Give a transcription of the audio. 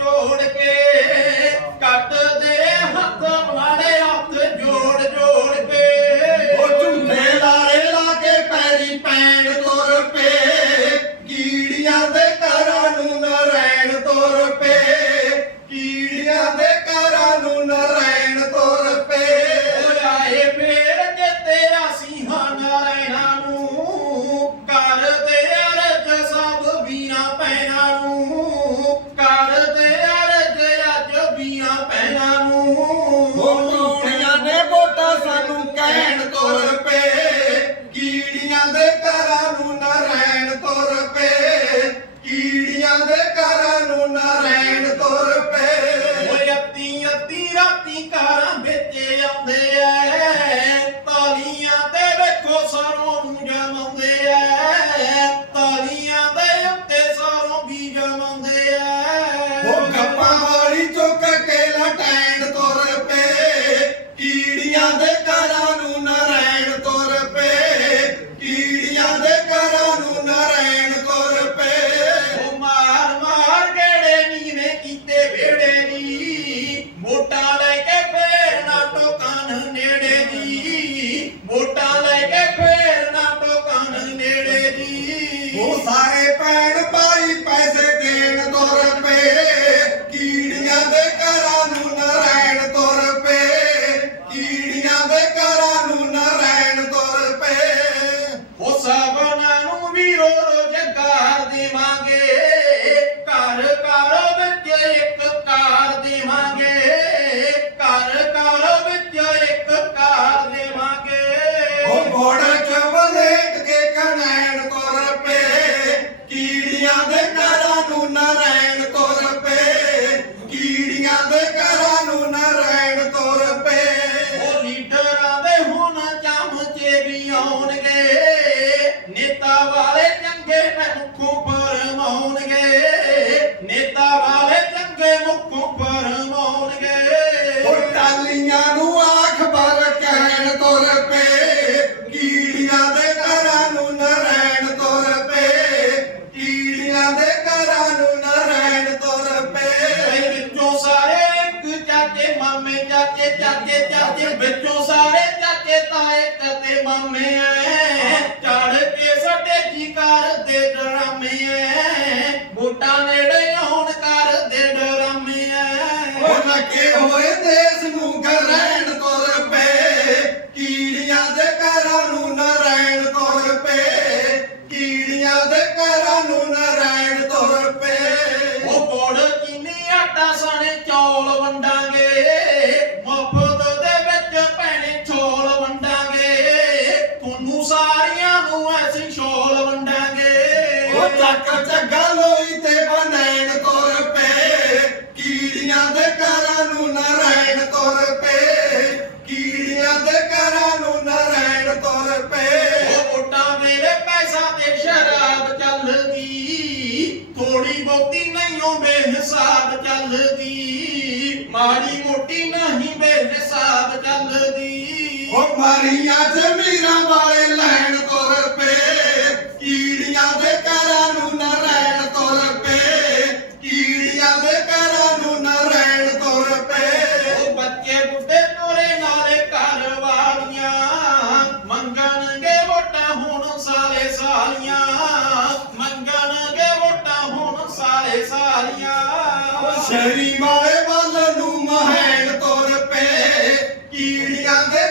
ಜೋಡಕ್ಕೆ dünyada ਘਰਾਂ ਨੂੰ ਨਰੈਣ ਤੁਰ ਪਏ। ਉਹ ਲੀਡਰਾਂ ਦੇ ਹੁਣ ਚਮਚੇ ਵੀ ਆਉਣਗੇ। ਨੇਤਾ ਵਾਲੇ ਚੰਗੇ ਮੁੱਖੋਂ ਪਰਮਾਉਣਗੇ ਨੇਤਾ ਵਾਲੇ ਚੰਗੇ ਮੁੱਖੋਂ ਪਰਮਾਉਣਗੇ ਉਹ ਟਾਲੀਆਂ ਨੂੰ ਆਖ ਬਰ ਕਹਿਣ ਤੁਰ ਪਏ। ਚਾਚੇ ਚਾਚੇ ਚਾਚੇ ਵਿੱਚੋਂ ਸਾਰੇ ਚਾਚੇ ਤਾਏ ਤੇ ਮਾਮੇ ਐ। ਚੜ ਕੇ ਸਾਡੇ ਜੀ ਕਰਦੇ ਡਰਾਮੇ ਐ। ਵੋਟਾਂ ਨੇੜੇ ਆਉਣ ਕਰਦੇ ਡਰਾਮੇ ਐ। ਉਹ ਲੱਗੇ ਹੋਏ ਦੇਸ਼ ਨੂੰ ਗਰੈਣ ਤੁਰ ਪਏ। ਕੀੜੀਆਂ ਦੇ ਘਰਾਂ ਨੂੰ ਨਰੈਣ ਤੁਰ ਪਏ। ਕੀੜੀਆਂ ਦੇ ਘਰਾਂ ਨੂੰ ਨਰੈਣ ਤੁਰ ਪਏ। ਉਹ ਗੋੜ ਚੀਨੀ ਆਟਾ ਸਾਣੇ ਚੌਲ ਵੰਡਾਂਗੇ। ਸਾਰਿਆਂ ਨੂੰ ਐਸੀ ਛੋਲ ਵੰਡਾਂਗੇ। ਉਹ ਚੱਕ ਚੱਗਾ ਲੋਈ ਤੇ ਬਨੈਣ ਤੁਰ ਪਏ। ਕੀੜੀਆਂ ਦੇ ਘਰਾਂ ਨੂੰ ਨਰੈਣ ਤੁਰ ਪਏ। ਕੀੜੀਆਂ ਦੇ ਘਰਾਂ ਨੂੰ ਨਰੈਣ ਤੁਰ ਪਏ। ਉਹ ਵੋਟਾਂ ਮੇਰੇ ਪੈਸਾ ਤੇ ਸ਼ਰਾਬ ਚੱਲਦੀ। ਥੋੜੀ ਬਹੁਤੀ ਨਹੀਂਓ ਬੇਹਿਸਾਬ ਚੱਲਦੀ। ਮਾੜੀ ਮੋਟੀ ਨਹੀਂ ਬੇਹਿਸਾਬ ਚੱਲਦੀ। ਉਹ ਮਾਰੀਆਂ ਜ਼ਮੀਰਾਂ ਤਾਰੀਆਂ ਸ਼ਰੀ ਮਾਏ ਵੱਲ ਨੂੰ ਮਹਿਣ ਤੁਰ ਪਏ। ਕੀੜੀਆਂ ਦੇ